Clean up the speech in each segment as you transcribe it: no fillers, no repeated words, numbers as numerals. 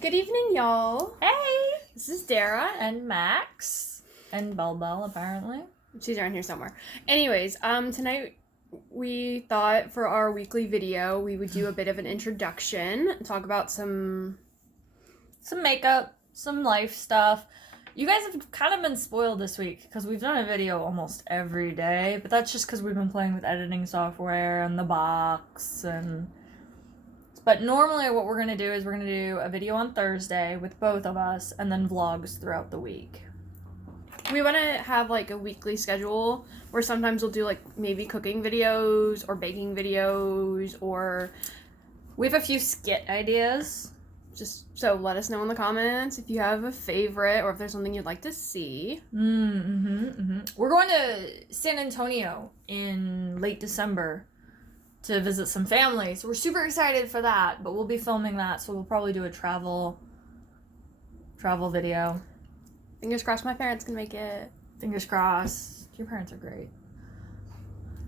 Good evening, y'all. Hey! This is Dara. And Max. And Belle, apparently. She's around here somewhere. Anyways, tonight we thought for our weekly video we would do a bit of an introduction, talk about some makeup, some life stuff. You guys have kind of been spoiled this week because we've done a video almost every day, but that's just because we've been playing with editing software and the box and... But normally what we're going to do is we're going to do a video on Thursday with both of us and then vlogs throughout the week. We want to have like a weekly schedule where sometimes we'll do like maybe cooking videos or baking videos, or we have a few skit ideas. Just so let us know in the comments if you have a favorite or if there's something you'd like to see. We're going to San Antonio in late December to visit some family, so we're super excited for that, but we'll be filming that, so we'll probably do a travel video. Fingers crossed my parents can make it. Fingers crossed. Your parents are great.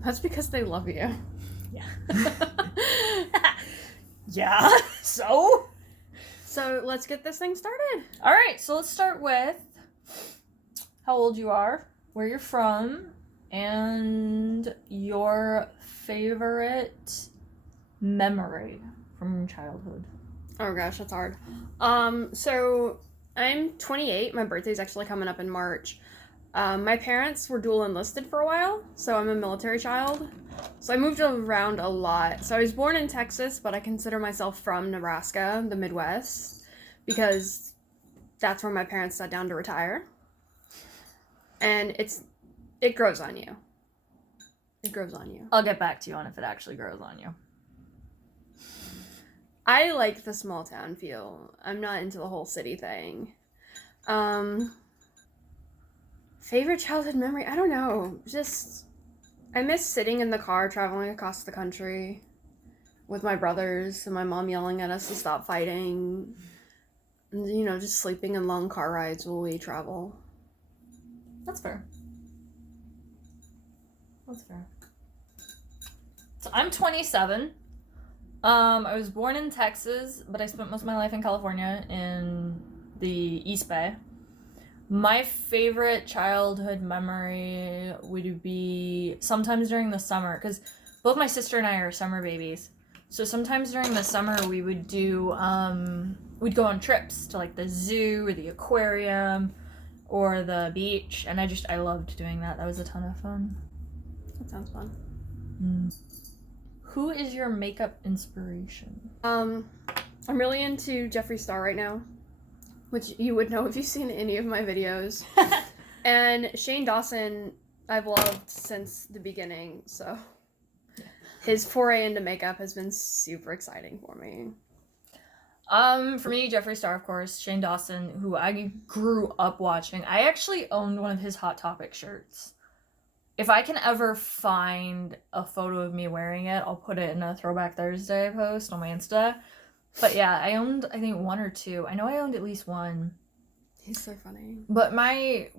That's because they love you. Yeah. Yeah. So let's get this thing started. All right, so let's start with how old you are, where you're from, and your favorite memory from childhood. Oh gosh, that's hard. So I'm 28. My birthday's actually coming up in March. My parents were dual enlisted for a while, so I'm a military child. So I moved around a lot. So I was born in Texas, but I consider myself from Nebraska, the Midwest, because that's where my parents sat down to retire. And it grows on you. It grows on you. I'll get back to you on if it actually grows on you. I like the small town feel. I'm not into the whole city thing. Favorite childhood memory? I don't know. Just, I miss sitting in the car traveling across the country with my brothers and my mom yelling at us to stop fighting. And, you know, just sleeping in long car rides while we travel. That's fair. That's fair. So I'm 27. I was born in Texas, but I spent most of my life in California in the East Bay. My favorite childhood memory would be sometimes during the summer, because both my sister and I are summer babies. So sometimes during the summer we would do, we'd go on trips to like the zoo or the aquarium or the beach, and I loved doing that. That was a ton of fun. That sounds fun. Who is your makeup inspiration? I'm really into Jeffree Star right now, which you would know if you've seen any of my videos. And Shane Dawson, I've loved since the beginning, so his foray into makeup has been super exciting for me. For me, Jeffree Star, of course, Shane Dawson, who I grew up watching. I actually owned one of his Hot Topic shirts. If I can ever find a photo of me wearing it, I'll put it in a Throwback Thursday post on my Insta. But yeah, I owned, I think, one or two. I know I owned at least one. He's so funny. But my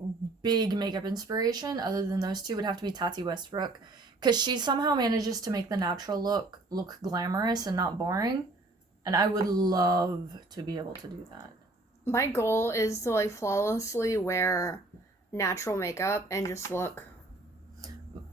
big makeup inspiration, other than those two, would have to be Tati Westbrook. Because she somehow manages to make the natural look glamorous and not boring. And I would love to be able to do that. My goal is to like flawlessly wear natural makeup and just look.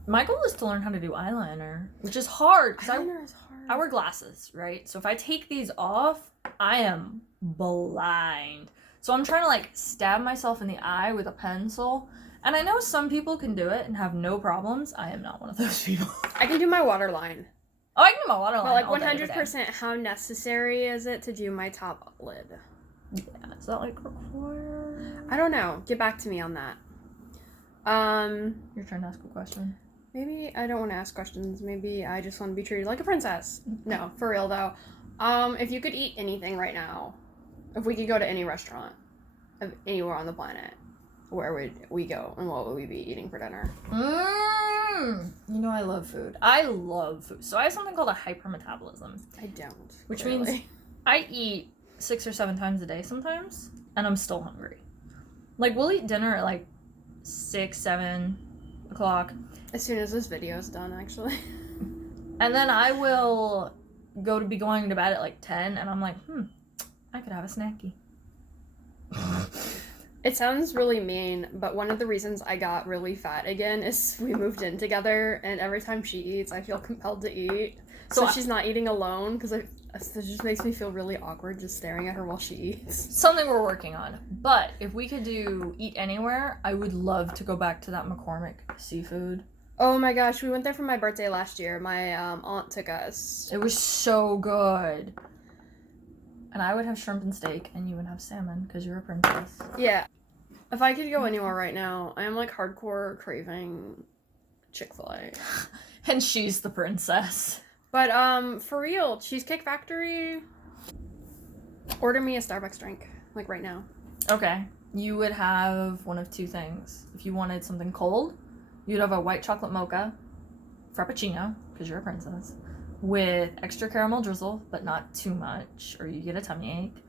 My goal is to learn how to do eyeliner, which is hard. Eyeliner is hard. I wear glasses, right? So if I take these off, I am blind. So I'm trying to like stab myself in the eye with a pencil. And I know some people can do it and have no problems. I am not one of those people. I can do my waterline. Oh, I can do my waterline. But like 100%, how necessary is it to do my top lid? Yeah, is that like required? I don't know. Get back to me on that. You're trying to ask a question. Maybe I don't want to ask questions. Maybe I just want to be treated like a princess. No, for real though. If you could eat anything right now, if we could go to any restaurant of anywhere on the planet, where would we go and what would we be eating for dinner? You know I love food. I love food. So I have something called a hypermetabolism. I don't. Which means I eat 6 or 7 times a day sometimes, and I'm still hungry. Like, we'll eat dinner at like 6, 7 o'clock. As soon as this video is done, actually. And then I will be going to bed at like 10, and I'm like, I could have a snacky. It sounds really mean, but one of the reasons I got really fat again is we moved in together, and every time she eats, I feel compelled to eat. So she's not eating alone, because it just makes me feel really awkward just staring at her while she eats. Something we're working on. But if we could do Eat Anywhere, I would love to go back to that McCormick seafood. Oh my gosh, we went there for my birthday last year. My aunt took us. It was so good. And I would have shrimp and steak, and you would have salmon, because you're a princess. Yeah. If I could go anywhere right now, I am like hardcore craving Chick-fil-A. And she's the princess. But for real, Cheesecake Factory, order me a Starbucks drink, like right now. Okay. You would have one of two things. If you wanted something cold, you'd have a white chocolate mocha, frappuccino, because you're a princess, with extra caramel drizzle, but not too much, or you get a tummy ache,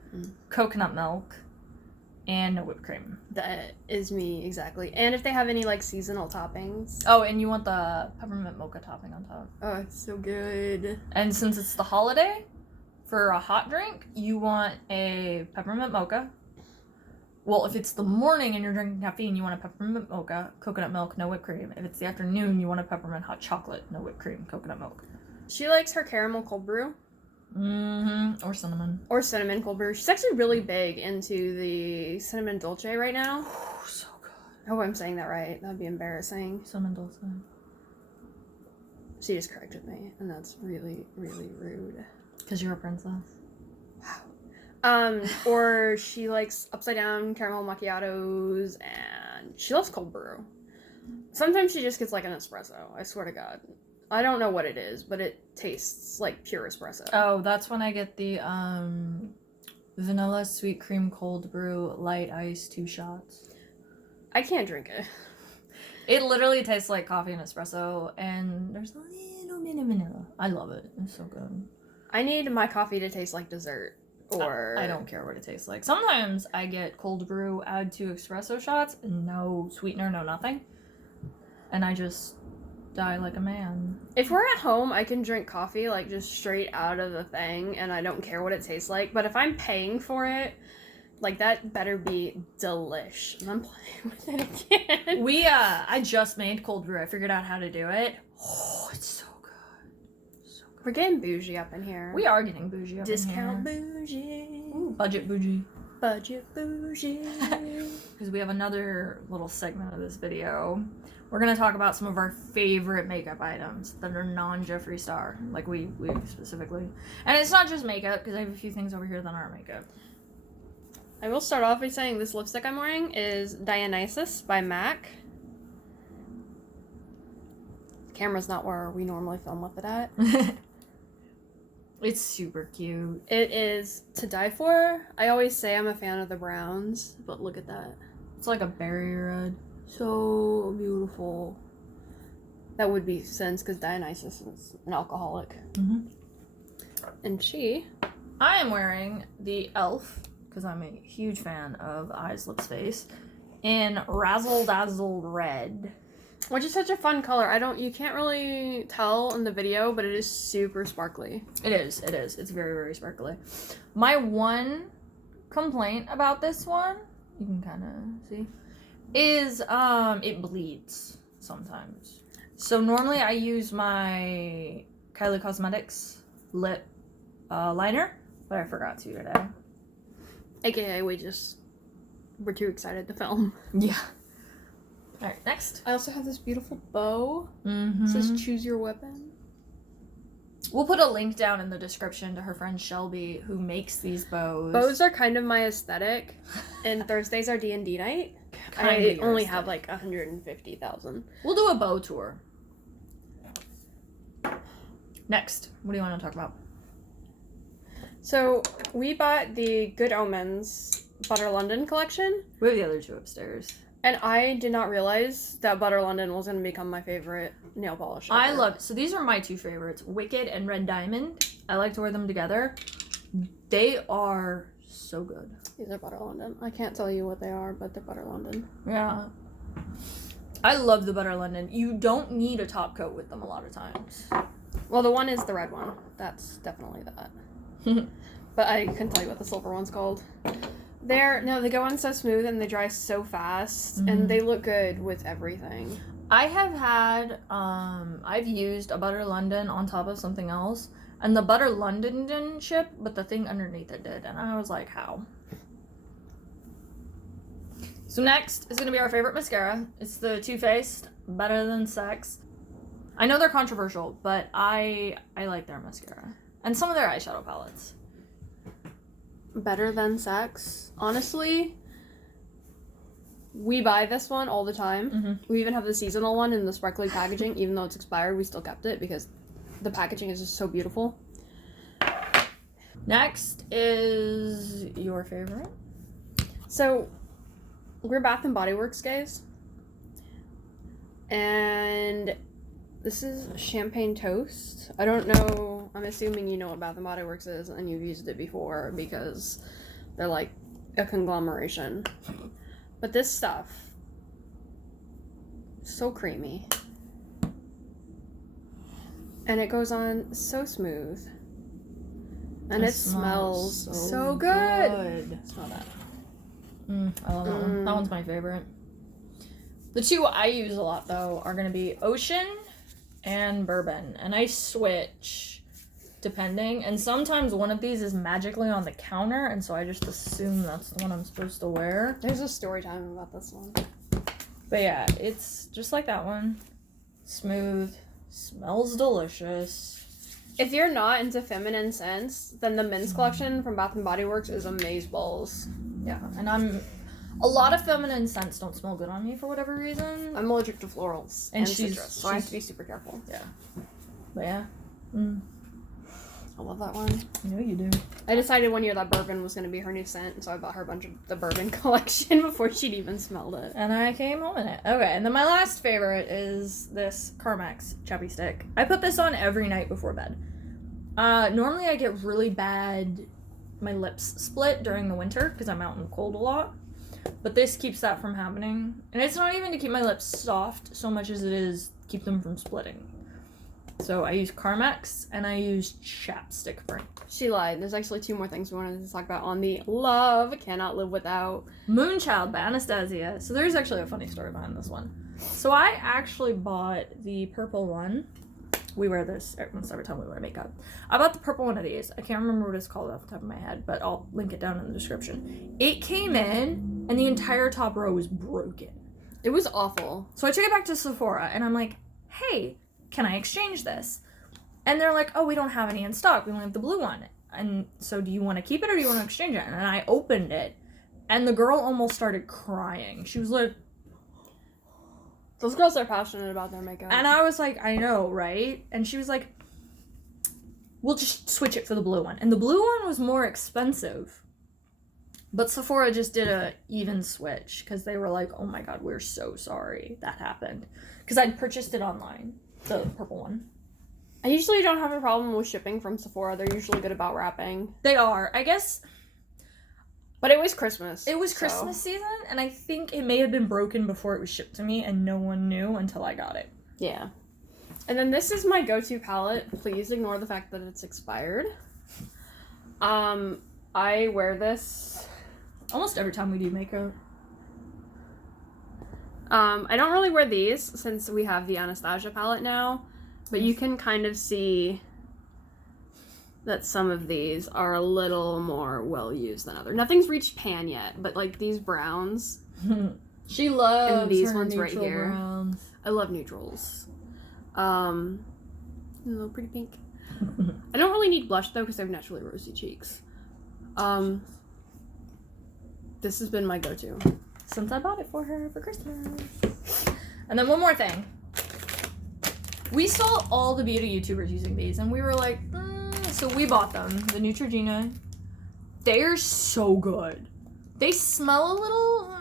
coconut milk, and no whipped cream. That is me, exactly. And if they have any, like, seasonal toppings. Oh, and you want the peppermint mocha topping on top. Oh, it's so good. And since it's the holiday, for a hot drink, you want a peppermint mocha. Well, if it's the morning and you're drinking caffeine, you want a peppermint mocha, coconut milk, no whipped cream. If it's the afternoon, you want a peppermint hot chocolate, no whipped cream, coconut milk. She likes her caramel cold brew. Mm-hmm. Or cinnamon. Or cinnamon cold brew. She's actually really big into the cinnamon dolce right now. Oh, so good. I hope I'm saying that right. That'd be embarrassing. Cinnamon dolce. She just corrected me, and that's really, really rude. Because you're a princess. Or she likes upside down caramel macchiatos, and she loves cold brew. Sometimes she just gets like an espresso, I swear to God. I don't know what it is, but it tastes like pure espresso. Oh, that's when I get the vanilla sweet cream cold brew light ice 2 shots. I can't drink it. It literally tastes like coffee and espresso, and there's a little bit of vanilla. I love it. It's so good. I need my coffee to taste like dessert. Or I don't care what it tastes like. Sometimes I get cold brew, add 2 espresso shots, and no sweetener, no nothing. And I just die like a man. If we're at home, I can drink coffee like just straight out of the thing, and I don't care what it tastes like. But if I'm paying for it, like that better be delish. And I'm playing with it again. I just made cold brew. I figured out how to do it. Oh, it's so good. So good. We're getting bougie up in here. We are getting bougie up Discount in here. bougie. Ooh, budget bougie. Budget bougie. Because we have another little segment of this video. We're going to talk about some of our favorite makeup items that are non-Jeffree Star. Like we specifically. And it's not just makeup, because I have a few things over here that aren't makeup. I will start off by saying this lipstick I'm wearing is Dionysus by MAC. The camera's not where we normally film with it at. It's super cute. It is to die for. I always say I'm a fan of the browns, but look at that. It's like a berry red. So beautiful. That would be sense because Dionysus is an alcoholic. Mm-hmm. And I am wearing the e.l.f. because I'm a huge fan of Eyes, Lips, Face in Razzle Dazzle Red. Which is such a fun color. You can't really tell in the video, but it is super sparkly. It is. It's very, very sparkly. My one complaint about this one, you can kind of see, is it bleeds sometimes. So normally I use my Kylie Cosmetics lip liner, but I forgot to today. AKA we're too excited to film. Yeah. Alright, next. I also have this beautiful bow. Mm-hmm. It says choose your weapon. We'll put a link down in the description to her friend Shelby, who makes these bows. Bows are kind of my aesthetic, and Thursdays are D&D night. I only have like 150,000. We'll do a bow tour. Next, what do you want to talk about? So, we bought the Good Omens Butter London collection. We have the other two upstairs. And I did not realize that Butter London was going to become my favorite nail polish ever. I love it. So these are my two favorites, Wicked and Red Diamond. I like to wear them together. They are so good. These are Butter London. I can't tell you what they are, but they're Butter London. Yeah. I love the Butter London. You don't need a top coat with them a lot of times. Well, the one is the red one. That's definitely that. but I couldn't tell you what the silver one's called. They go on so smooth and they dry so fast, and they look good with everything. I have had, I've used a Butter London on top of something else, and the Butter London didn't ship, but the thing underneath it did, and I was like, how? So next is going to be our favorite mascara. It's the Too Faced Better Than Sex. I know they're controversial, but I like their mascara. And some of their eyeshadow palettes. Better Than Sex. Honestly, we buy this one all the time. We even have the seasonal one in the sparkly packaging. Even though it's expired, we still kept it because the packaging is just so beautiful. Next is your favorite. So, we're Bath & Body Works guys. And this is Champagne Toast. I don't know. I'm assuming you know what Bath & Body Works is and you've used it before because they're like a conglomeration. But this stuff, so creamy. And it goes on so smooth. And it smells so good. Smell that. I love that one. That one's my favorite. The two I use a lot, though, are going to be Ocean and Bourbon. And I switch depending. And sometimes one of these is magically on the counter, and so I just assume that's the one I'm supposed to wear. There's a story time about this one. But yeah, it's just like that one. Smooth. Smells delicious. If you're not into feminine scents, then the men's collection from Bath & Body Works is amazeballs. Yeah, and a lot of feminine scents don't smell good on me for whatever reason. I'm allergic to florals and citrus, so I have to be super careful. Yeah. But yeah. I love that one. I know you do. I decided one year that bourbon was going to be her new scent, so I bought her a bunch of the bourbon collection before she'd even smelled it. And I came home in it. Okay, and then my last favorite is this Carmex Chapstick. I put this on every night before bed. Normally I get really bad, my lips split during the winter because I'm out in the cold a lot. But this keeps that from happening. And it's not even to keep my lips soft so much as it is keep them from splitting. So I use Carmex and I use Chapstick for it. She lied. There's actually two more things we wanted to talk about on the Love Cannot Live Without. Moonchild by Anastasia. So there's actually a funny story behind this one. So I actually bought the purple one. We wear this almost every time we wear makeup. I bought the purple one of these. I can't remember what it's called off the top of my head, but I'll link it down in the description. It came in and the entire top row was broken. It was awful. So I took it back to Sephora and I'm like, hey, can I exchange this? And they're like, oh, we don't have any in stock. We only have the blue one. And so do you want to keep it or do you want to exchange it? And I opened it and the girl almost started crying. She was like, those girls are passionate about their makeup. and I was like, I know, right? And she was like, we'll just switch it for the blue one. And the blue one was more expensive. But Sephora just did a even switch because they were like, oh my god, we're so sorry that happened. Because I'd purchased it online, the purple one. I usually don't have a problem with shipping from Sephora. They're usually good about wrapping. They are, I guess. But it was Christmas. It was Christmas season, and I think it may have been broken before it was shipped to me, and no one knew until I got it. Yeah. And then this is my go-to palette. Please ignore the fact that it's expired. I wear this almost every time we do makeup. I don't really wear these since we have the Anastasia palette now, but you can kind of see that some of these are a little more well-used than others. Nothing's reached pan yet, but like these browns. She loves and these her ones right here. Browns. I love neutrals. A little pretty pink. I don't really need blush though because I have naturally rosy cheeks. This has been my go-to since I bought it for her for Christmas. And then one more thing. We saw all the beauty YouTubers using these, and we were like, so we bought them. The Neutrogena. They're so good. They smell a little,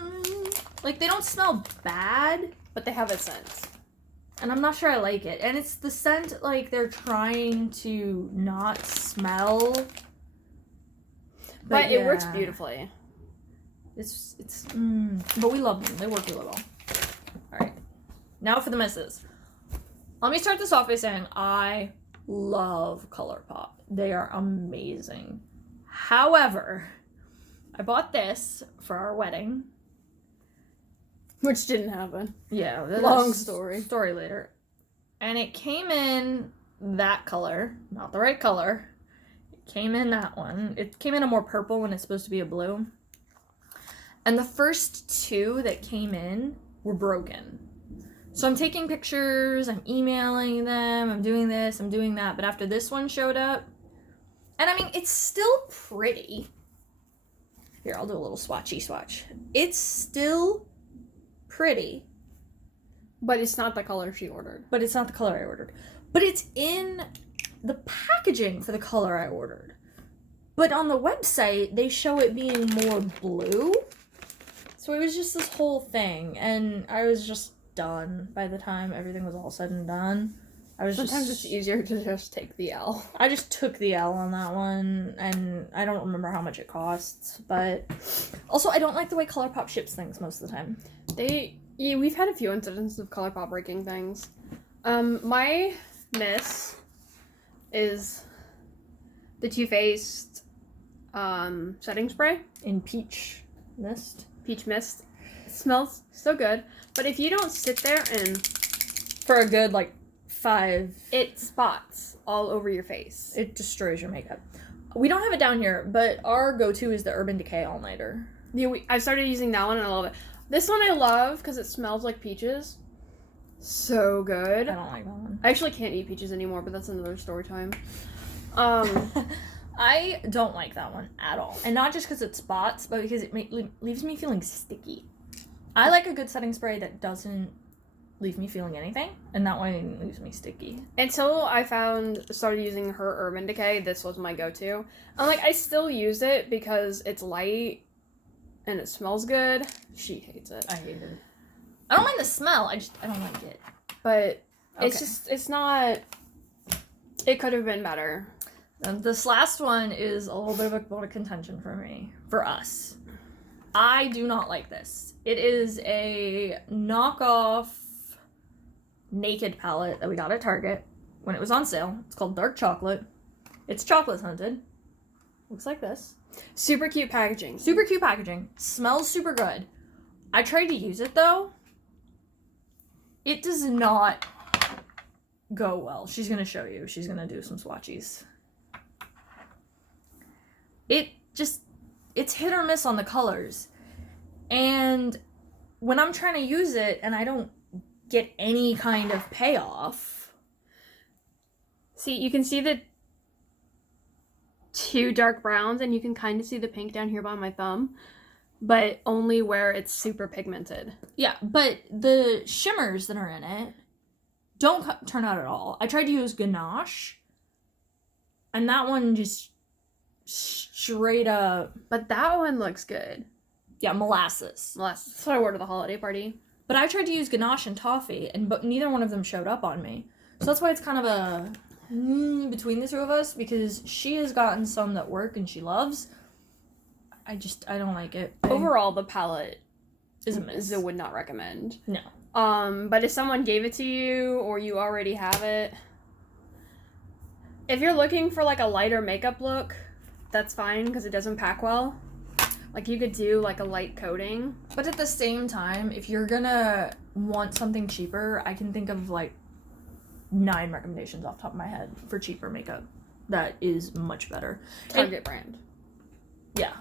like they don't smell bad, but they have a scent. And I'm not sure I like it. And it's the scent like they're trying to not smell. But it works beautifully. But we love them. They work really well. Alright. Now for the misses. Let me start this off by saying I love ColourPop. They are amazing. However, I bought this for our wedding. Which didn't happen. Yeah. Long story. Story later. And it came in that color. Not the right color. It came in that one. It came in a more purple when it's supposed to be a blue. And the first two that came in were broken. So I'm taking pictures, I'm emailing them, I'm doing this, I'm doing that. But after this one showed up, and I mean, it's still pretty. Here, I'll do a little swatchy swatch. It's still pretty. But it's not the color she ordered. But it's not the color I ordered. But it's in the packaging for the color I ordered. But on the website, they show it being more blue. So it was just this whole thing, and I was just done by the time everything was all said and done. Sometimes it's easier to just take the L. I just took the L on that one, and I don't remember how much it costs, but also I don't like the way ColourPop ships things most of the time. We've had a few incidents of ColourPop breaking things. My miss is the Too Faced setting spray In Peach Mist. Peach Mist. It smells so good, but if you don't sit there and For a good, 5... it spots all over your face. It destroys your makeup. We don't have it down here, but our go-to is the Urban Decay All Nighter. Yeah, I started using that one and I love it. This one I love because it smells like peaches. So good. I don't like that one. I actually can't eat peaches anymore, but that's another story time. I don't like that one at all. And not just because it spots, but because it leaves me feeling sticky. I like a good setting spray that doesn't leave me feeling anything, and that one leaves me sticky. Until I started using her Urban Decay, this was my go-to. And I still use it because it's light and it smells good. She hates it. I hate it. I don't mind the smell, I don't like it. But Okay. it's not, it could have been better. This last one is a little bit of a bone of contention for us. I do not like this. It is a knockoff Naked palette that we got at Target when it was on sale. It's called Dark Chocolate. It's chocolate scented. Looks like this. Super cute packaging. Super cute packaging. Smells super good. I tried to use it though. It does not go well. She's gonna show you. She's gonna do some swatchies. It's hit or miss on the colors. And when I'm trying to use it and I don't get any kind of payoff. See, you can see the two dark browns and you can kind of see the pink down here by my thumb, but only where it's super pigmented. Yeah, but the shimmers that are in it don't turn out at all. I tried to use Ganache, and that one just straight up. But that one looks good. Yeah, molasses. That's what I wore to the holiday party. But I tried to use Ganache and Toffee, but neither one of them showed up on me. So that's why it's kind of a between the two of us, because she has gotten some that work and she loves. I don't like it. Overall, the palette is a miss. I would not recommend. No. But if someone gave it to you or you already have it, if you're looking for a lighter makeup look, that's fine because it doesn't pack well. You could do a light coating. But at the same time, if you're gonna want something cheaper, I can think of 9 recommendations off the top of my head for cheaper makeup that is much better. Target brand. Yeah.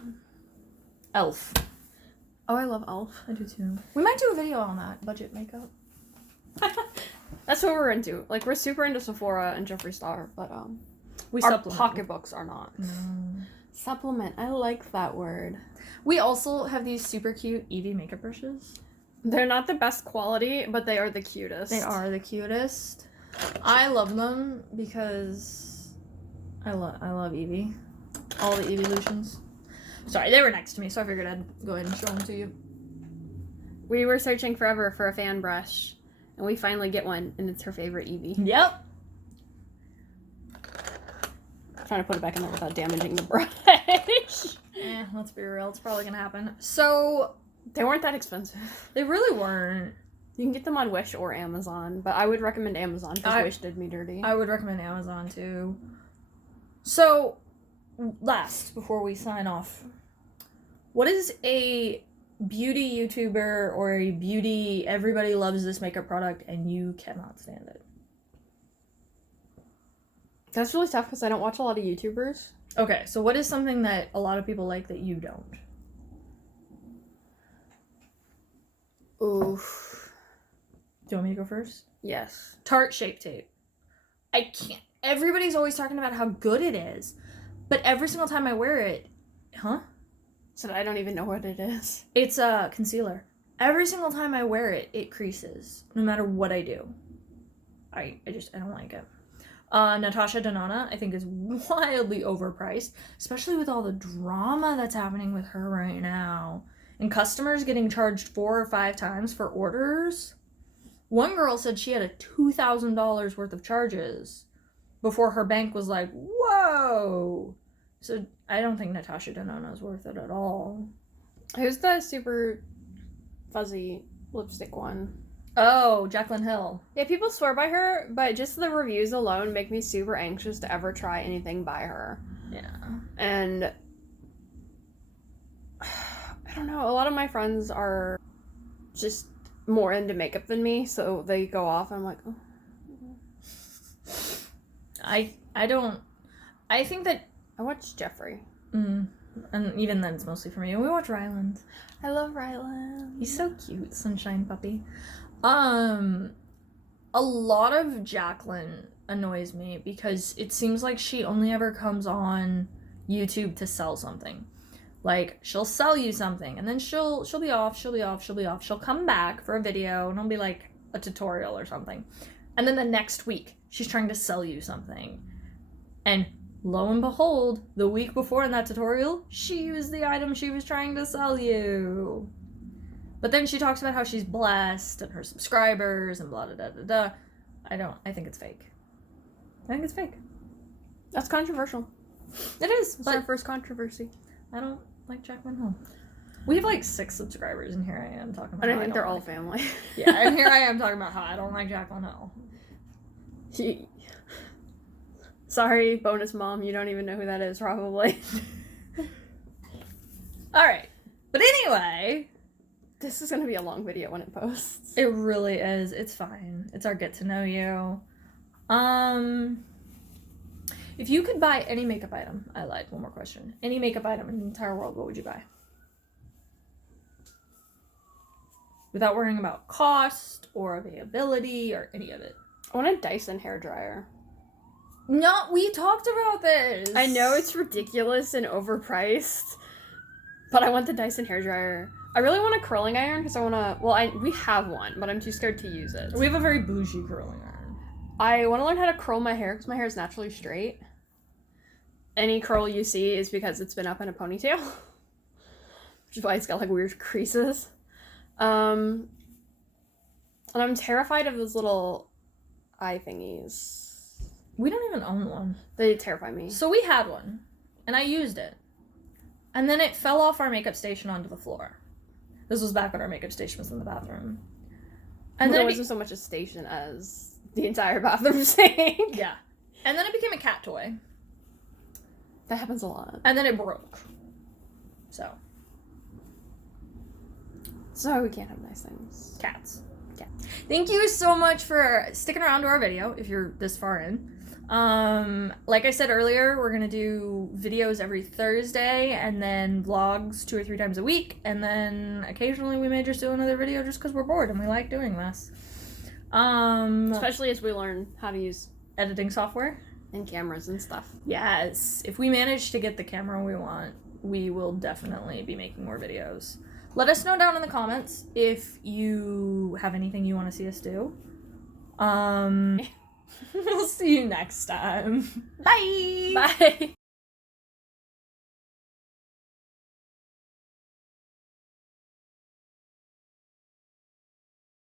Elf. Oh, I love Elf. I do too. We might do a video on that. Budget makeup. That's what we're into. We're super into Sephora and Jeffree Star, but we our supplement. pocketbooks are not. No. Supplement. I like that word. We also have these super cute Eevee makeup brushes. They're not the best quality, but they are the cutest. They are the cutest. I love them because I love Eevee. All the Eevee Lutions. Sorry, they were next to me, so I figured I'd go ahead and show them to you. We were searching forever for a fan brush, and we finally get one, and it's her favorite Eevee. Yep. I'm trying to put it back in there without damaging the brush. Let's be real. It's probably gonna happen. So, they weren't that expensive. They really weren't. You can get them on Wish or Amazon, but I would recommend Amazon because I Wish did me dirty. I would recommend Amazon too. So, last, before we sign off, what is a beauty YouTuber or a beauty, everybody loves this makeup product and you cannot stand it? That's really tough because I don't watch a lot of YouTubers. Okay, so what is something that a lot of people like that you don't? Oof. Do you want me to go first? Yes. Tarte Shape Tape. I can't. Everybody's always talking about how good it is, but every single time I wear it, So I don't even know what it is. It's a concealer. Every single time I wear it, it creases, no matter what I do. I don't like it. Natasha Denona, I think, is wildly overpriced, especially with all the drama that's happening with her right now. And customers getting charged 4 or 5 times for orders. One girl said she had a $2,000 worth of charges before her bank was like, whoa. So I don't think Natasha Denona is worth it at all. Who's the super fuzzy lipstick one? Oh, Jaclyn Hill. Yeah, people swear by her, but just the reviews alone make me super anxious to ever try anything by her. Yeah. And I don't know, a lot of my friends are just more into makeup than me, so they go off and I'm like, oh. I think that I watch Jeffree. and even then it's mostly for me. We watch Ryland. I love Ryland. He's so cute, sunshine puppy. A lot of Jaclyn annoys me because it seems like she only ever comes on YouTube to sell something. Like, she'll sell you something, and then she'll be off. She'll come back for a video, and it'll be like a tutorial or something. And then the next week, she's trying to sell you something. And lo and behold, the week before in that tutorial, she used the item she was trying to sell you. But then she talks about how she's blessed and her subscribers and blah, da, da, da, da. I think it's fake. I think it's fake. That's controversial. It is, It's but our first controversy. I don't like Jaclyn Hill. We have like 6 subscribers, and here I am talking about I how think they're all like family. Yeah, and here I am talking about how I don't like Jaclyn Hill. Sorry, bonus mom, you don't even know who that is, probably. Alright. But anyway, This is gonna be a long video when it posts. it really is. It's fine. It's our get to know you. If you could buy any makeup item, I lied, one more question. Any makeup item in the entire world, what would you buy? Without worrying about cost or availability or any of it. I want a Dyson hairdryer. No, we talked about this. I know it's ridiculous and overpriced, but I want the Dyson hairdryer. I really want a curling iron because I want to, we have one, but I'm too scared to use it. We have a very bougie curling iron. I want to learn how to curl my hair because my hair is naturally straight. Any curl you see is because it's been up in a ponytail, which is why it's got like weird creases. And I'm terrified of those little eye thingies. We don't even own one. They terrify me. So we had one, and I used it. And then it fell off our makeup station onto the floor. This was back when our makeup station was in the bathroom. And then it wasn't so much a station as the entire bathroom sink. Yeah. And then it became a cat toy. That happens a lot. And then it broke. So we can't have nice things. Cats. Yeah. Thank you so much for sticking around to our video if you're this far in. Like I said earlier, we're gonna do videos every Thursday and then vlogs 2 or 3 times a week, and then occasionally we may just do another video just because we're bored and we like doing this. Especially as we learn how to use Editing software and cameras and stuff. Yes, if we manage to get the camera we want, we will definitely be making more videos. Let us know down in the comments if you have anything you want to see us do. We'll see you next time. Bye! Bye!